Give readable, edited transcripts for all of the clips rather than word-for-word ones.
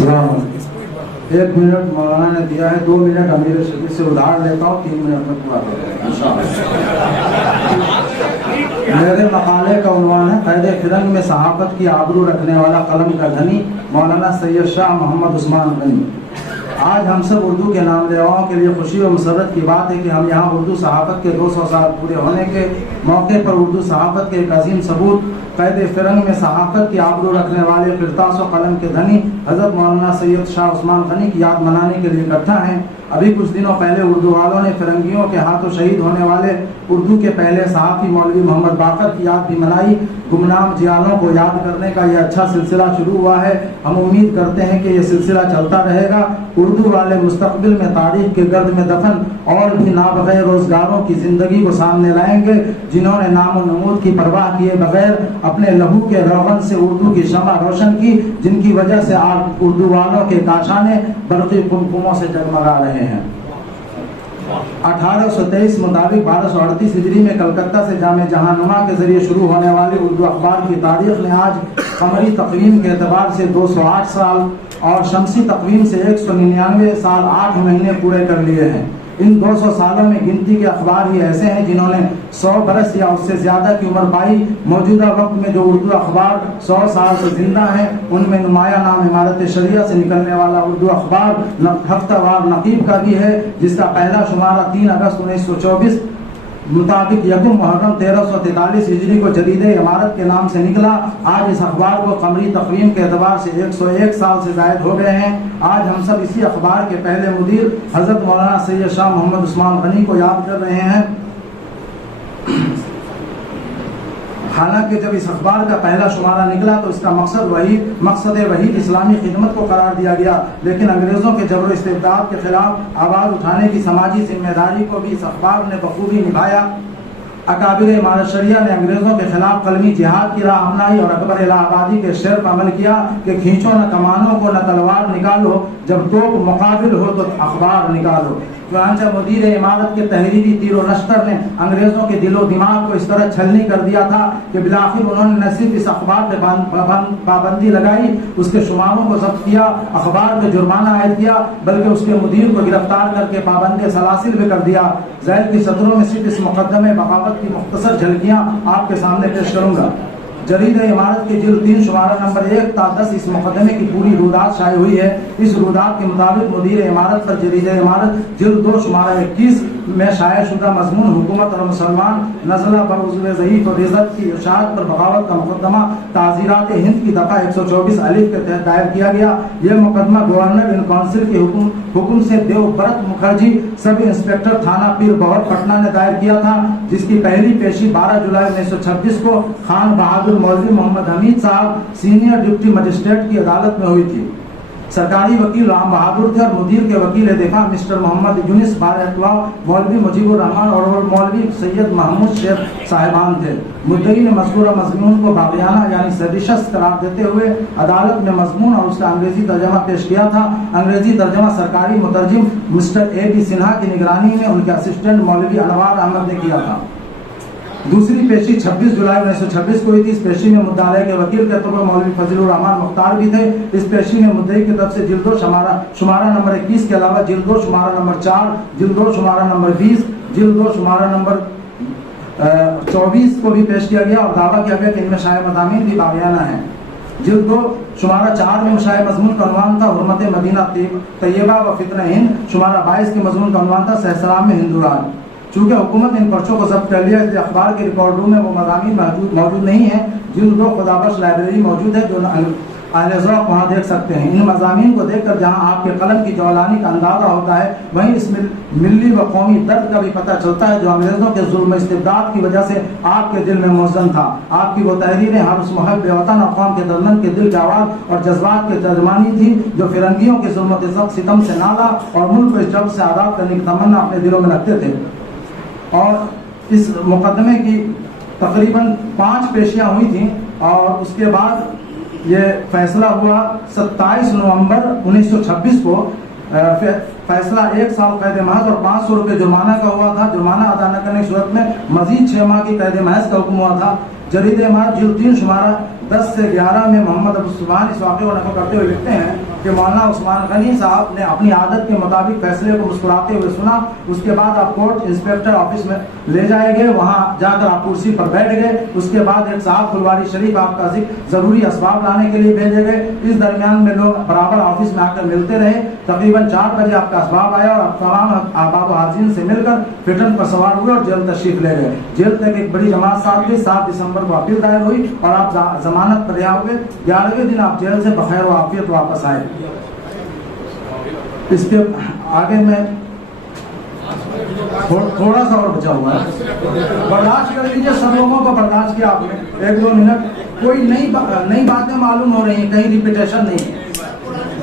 1 minute मौलाना ने दिया है, 2 मिनट अमीर शरीफ से उधार लेता हूँ, 3 मिनट में पूरा करूँगा। मेरे मकाले का उन्वान है क़ैद फिरंग में सहाफ़त की आबरू रखने वाला कलम का धनी मौलाना सैयद शाह मोहम्मद उस्मान गनी। आज हम सब उर्दू के नाम लेवाओं के लिए खुशी और मसरत की बात है कि हम यहाँ उर्दू सहाफ़त के 200 साल पूरे होने के मौके पर उर्दू सहाफ़त के एक अजीम सबूत क़ैद फिरंग में सहाफ़त की आबरू रखने वाले किरतास और कलम के धनी हज़रत मौलाना सैयद शाह उस्मान गनी की याद मनाने के लिए इकट्ठा हैं। अभी कुछ दिनों पहले उर्दू वालों ने फिरंगियों के हाथों शहीद होने वाले उर्दू के पहले सहाफ़ी मौलवी मोहम्मद बाकर की याद भी मनाई। गुमनाम जियालों को याद करने का यह अच्छा सिलसिला शुरू हुआ है। हम उम्मीद करते हैं कि यह सिलसिला चलता रहेगा। उर्दू वाले मुस्तकबिल में तारीख के गर्द में दफन और भी नाबगैर रोजगारों की जिंदगी को सामने लाएंगे, जिन्होंने नाम और नमूद की परवाह किए बगैर अपने लहू के रोगन से उर्दू की शमा रोशन की, जिनकी वजह से आज उर्दू वालों के काशाने बरक़ी कुमकुमों से जगमगा रहे हैं। 1823 मुताबिक 1238 हिजरी में कलकत्ता से जामे जहानुमा के जरिए शुरू होने वाली उर्दू अखबार की तारीख ने आज कमरी तकवीम के एतबार से 208 साल और शमसी तकवीम से 199 साल 8 महीने पूरे कर लिए हैं। इन 200 सालों में गिनती के अखबार ही ऐसे हैं जिन्होंने 100 बरस या उससे ज़्यादा की उम्र पाई। मौजूदा वक्त में जो उर्दू अखबार 100 साल से जिंदा हैं, उनमें नुमाया नाम इमारत शरिया से निकलने वाला उर्दू अखबार हफ्तावार नकीब का भी है, जिसका पहला शुमारा 3 अगस्त 1924 मुताबिक यकम मुहर्रम 1343 हिजरी को जदीद इमारत के नाम से निकला। आज इस अखबार को कमरी तकवीम के एतबार से 101 साल से जायद हो गए हैं। आज हम सब इसी अखबार के पहले मुदीर हज़रत मौलाना सैयद शाह मोहम्मद उस्मान गनी को याद कर रहे हैं। हालांकि जब इस अखबार का पहला शुमारा निकला तो इसका मकसद वही इस्लामी खिदमत को करार दिया गया, लेकिन अंग्रेज़ों के जबर इस्तेबदाद के खिलाफ आवाज़ उठाने की समाजी जिम्मेदारी को भी इस अखबार ने बखूबी निभाया। अकाबिर इमारत शरिया ने अंग्रेज़ों के खिलाफ कलमी जिहाद की राह अपनाई और अकबर इलाहाबादी के शेर पर अमल किया कि खींचो न कमानों को न तलवार निकालो, जब तोप मुकाबिल हो तो अखबार निकालो। चुनांचे मुदीर इमारत के तहरीरी तीर नश्तर ने अंग्रेज़ों के दिलो दिमाग को इस तरह छलनी कर दिया था कि बिलाखिर उन्होंने न सिर्फ इस अखबार पर पाबंदी लगाई, उसके शुमारों को जब्त किया, अखबार पर जुर्माना आयद किया, बल्कि उसके मुदीर को गिरफ्तार करके पाबंदी सलासिल भी कर दिया। ज़ैद की सदरों में सिर्फ इस मुकदमे बगावत की मुख्तसर झलकियाँ आपके सामने पेश करूँगा। जरीद इमारत के जिल्द 3 शुमारा नंबर 1 ता 10 इस मुकदमे की पूरी रूदात शाये हुई है। इस रूदात के मुताबिक मुदीर इमारत पर जरीद इमारत जिल्द 2 शुमारा 21 में शाये शुदा मजमून हुकूमत और मुसलमान नज़ला पर उज़्व ज़ईफ़ और इज़्ज़त की इशाअत पर बगावत का मुकदमा ताज़ीरात हिंद की दफ़ा 124 अलिफ के तहत दायर किया गया। यह मुकदमा गवर्नर इन काउंसिल के हुक्म से देवव्रत मुखर्जी सब इंस्पेक्टर थाना पीर बहर पटना ने दायर किया था, जिसकी पहली पेशी 12 जुलाई 1926 को खान बहादुर मौलवी मोहम्मद हमीद साहब सीनियर डिप्टी मजिस्ट्रेट की अदालत में हुई थी। सरकारी वकील राम बहादुर थे और मुदीर के वकील दिफा मिस्टर मोहम्मद यूनिस बार मौलवी मुजीबुर रहमान और मौलवी सैयद महमूद शेख साहिबान थे। मुद्दई ने मज़कूरा मज़मून को बाग़ियाना यानी सदिशस करार देते हुए अदालत में मज़मून और उसका अंग्रेजी तर्जमा पेश किया था। अंग्रेजी तर्जमा सरकारी मुतरजिम मिस्टर A.B. सिन्हा की निगरानी में उनके असिस्टेंट मौलवी अनवार अहमद ने किया था। दूसरी पेशी 26 जुलाई 1926 को हुई थी। इस पेशी में मुद्दालय के वकील के तौर पर मौलवी फजलुर रहमान मुख्तार भी थे। इस पेशी में मुद्दई की तरफ से जिल्द 2 शुमारा नंबर 21 के अलावा जिल्द 2 शुमारा नंबर 4, जिल्द 2 शुमारा नंबर 20, जिल्द 2 शुमारा नंबर 24 को भी पेश किया गया और दावा किया गया कि इनमें शाये मज़ामीन भी बाग़ियाना है। जिल्द 2 शुमारा 4 में शाये मज़मून का उन्वान था हुर्मत मदीना तैयबा व फितना हिंद। शुमारा 22 के मज़मून का उन्वान था सहसराम में हिंदुराज। चूँकि हुकूमत इन पर्चों को जब्त कर लिया, इसलिए अखबार के रिकॉर्ड रूम में वो मज़ामीन मौजूद नहीं है। जिल्द 2 खुदाबख्श लाइब्रेरी मौजूद है, जो अहले ज़ौक़ वहाँ देख सकते हैं। इन मज़ामीन को देखकर जहाँ आपके कलम की जौलानी का अंदाज़ा होता है, वहीं इस मिली व कौमी दर्द का भी पता चलता है जो अंग्रेज़ों के जुल्म इस्तिबदाद की वजह से आपके दिल में मुज़्ज़न था। आपकी वो तहरीरें हर उस मुहब्ब वतन और कौम के दर्दन के दिल के आवाज़ और जज्बात की तर्जमानी थी जो फिरंगियों के जुल्म सितम से नाला और मुल्क को इस जब से आज़ाद करने की तमन्ना अपने दिलों में रखते थे। और इस मुकदमे की तकरीबन 5 पेशियाँ हुई थीं और उसके बाद ये फैसला हुआ 27 नवंबर 1926 को। फैसला 1 साल कैद महज और 500 रुपये जुर्माना का हुआ था। जुर्माना अदा न करने की सूरत में मजीद 6 माह की कैद महज का हुक्म हुआ था। जरीद महज जिल्द 3 शुमारा 10 से 11 में मोहम्मद अबू सुभान इस वाक़े को नक़ल करते हुए लिखते हैं کہ مولانا عثمان غنی صاحب نے اپنی عادت کے مطابق فیصلے کو مسکراتے ہوئے سنا. اس کے بعد آپ کورٹ انسپیکٹر آفس میں لے جائے گئے, وہاں جا کر آپ کرسی پر بیٹھ گئے. اس کے بعد ایک صاحب پھلواری شریف آپ کا ضروری اسباب لانے کے لیے بھیجے گئے. اس درمیان میں لوگ برابر آفس میں آ کر ملتے رہے. تقریباً 4 بجے آپ کا اسباب آیا اور آپ تمام احباب و حاضرین سے مل کر فٹن پر سوار ہوئے اور جیل تشریف لے گئے. جیل تک ایک بڑی جماعت ساتھ گئی. 7 دسمبر کو اپیل دائر ہوئی اور آپ ضمانت پر رہا ہوئے. 11ویں دن آپ جیل سے بخیر و عافیت واپس آئے. اس کے آگے میں تھوڑا سا اور بچا ہوا ہے, برداشت کر لیجیے. سب لوگوں کو برداشت کیا آپ نے 1-2 منٹ. کوئی نئی باتیں معلوم ہو رہی ہیں, کہیں ریپیٹیشن نہیں.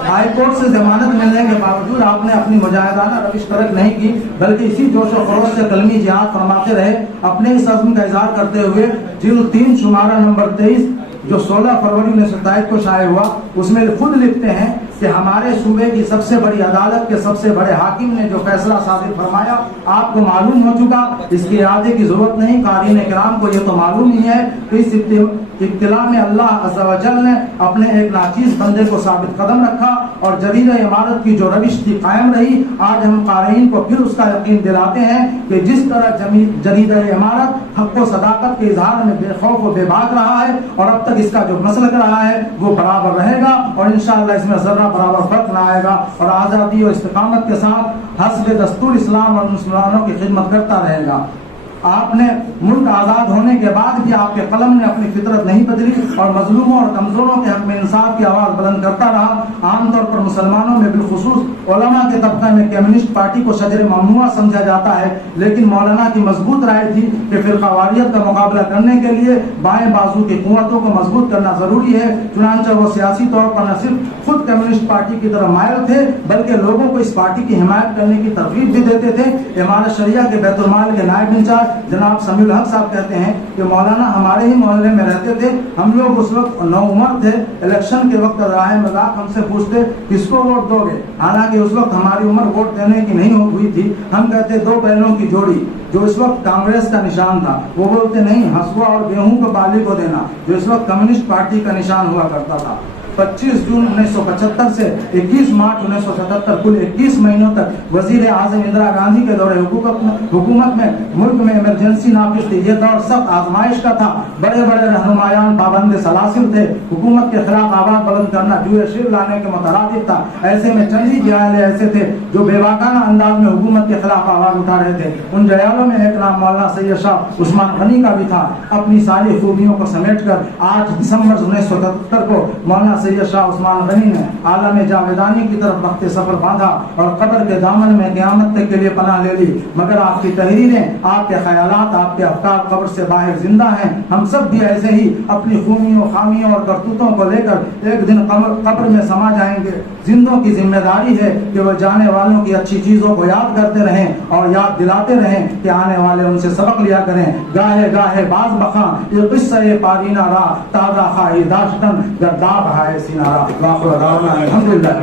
ہائی کورٹ سے ضمانت ملنے کے باوجود آپ نے اپنی مجاہدانہ روش ترک نہیں کی, بلکہ اسی جوش و خروش سے کلمی جہاد فرماتے رہے. اپنے اس عزم کا اظہار کرتے ہوئے جلد 3 شمارہ نمبر 23 جو 16 فروری 1927 کو شائع ہوا, اس میں خود لکھتے ہیں کہ ہمارے صوبے کی سب سے بڑی عدالت کے سب سے بڑے حاکم نے جو فیصلہ صادر فرمایا آپ کو معلوم ہو چکا, اس کی اعادے کی ضرورت نہیں. قارئین کرام کو یہ تو معلوم ہی ہے کہ اس ابتلا میں اللہ عز و جل نے اپنے ایک ناچیز بندے کو ثابت قدم رکھا اور جدید عمارت کی جو روش تھی قائم رہی. آج ہم قارئین کو پھر اس کا یقین دلاتے ہیں کہ جس طرح جدید عمارت حق و صداقت کے اظہار میں بے خوف و بے باک رہا ہے اور اب تک اس کا جو مسلک رہا ہے وہ برابر رہے گا, اور انشاءاللہ اس میں ذرہ برابر فرق نہ آئے گا, اور آزادی اور استقامت کے ساتھ حسب دستور اسلام اور مسلمانوں کی خدمت کرتا رہے گا. آپ نے ملک آزاد ہونے کے بعد بھی آپ کے قلم نے اپنی فطرت نہیں بدلی اور مظلوموں اور کمزوروں کے حق میں انصاف کی آواز بلند کرتا رہا. عام طور پر مسلمانوں میں بالخصوص علماء کے طبقہ میں کمیونسٹ پارٹی کو شجر ممنوع سمجھا جاتا ہے, لیکن مولانا کی مضبوط رائے تھی کہ فرقہ واریت کا مقابلہ کرنے کے لیے بائیں بازو کی قوتوں کو مضبوط کرنا ضروری ہے. چنانچہ وہ سیاسی طور پر نہ صرف خود کمیونسٹ پارٹی کی طرف مائل تھے بلکہ لوگوں کو اس پارٹی کی حمایت کرنے کی ترغیب بھی دیتے تھے. امارت شریعہ کے بیت المال کے نائب انچارج جناب سمیع الحق صاحب کہتے ہیں کہ مولانا ہمارے ہی محلے میں رہتے تھے. ہم لوگ اس وقت نوعمر تھے. الیکشن کے وقت راہ مذاق ہم سے پوچھتے کس کو ووٹ دو گے, حالانکہ اس وقت ہماری عمر ووٹ دینے کی نہیں ہوئی تھی. ہم کہتے 2 بیلوں کی جوڑی جو اس وقت کانگریس کا نشان تھا. وہ بولتے نہیں, ہسوا اور گیہوں کو بالی کو دینا جو اس وقت کمیونسٹ پارٹی کا نشان ہوا کرتا تھا. 25 جون 1975 سے 21 مارچ 1977 کل 21 مہینوں تک وزیر اعظم اندرا گاندھی کے دور حکومت میں ملک میں ایمرجنسی نافذ تھی. یہ دور سخت آزمائش کا تھا. بڑے بڑے رہنمایان پابند سلاسل تھے. حکومت کے خلاف آواز بلند کرنا جوئے شیر لانے کے مترادف تھا. ایسے میں چند ہی جیالے ایسے تھے جو بے باکانہ انداز میں حکومت کے خلاف آواز اٹھا رہے تھے. ان جیالوں میں ایک نام مولانا سید شاہ عثمان غنی کا بھی تھا. اپنی ساری خوبیوں کو سمیٹ کر 8 دسمبر 1977 کو مولانا سید شاہ عثمان غنی نے عالم جاویدانی کی طرف وقت سفر باندھا اور قبر کے دامن میں قیامت تک کے لیے پناہ لے لی. مگر آپ کی تحریریں, آپ کے خیالات, آپ کے افکار قبر سے باہر زندہ ہیں. ہم سب بھی ایسے ہی اپنی خوبیوں, خامیوں اور کرتوتوں کو لے کر ایک دن قبر میں سما جائیں گے. زندوں کی ذمہ داری ہے کہ وہ جانے والوں کی اچھی چیزوں کو یاد کرتے رہیں اور یاد دلاتے رہیں کہ آنے والے ان سے سبق لیا کریں. گاہے گاہے باز بخاں یہ قصہ پارینہ را تازہ خواہی داشتن گرداب ہائے سینارا. الحمدللہ.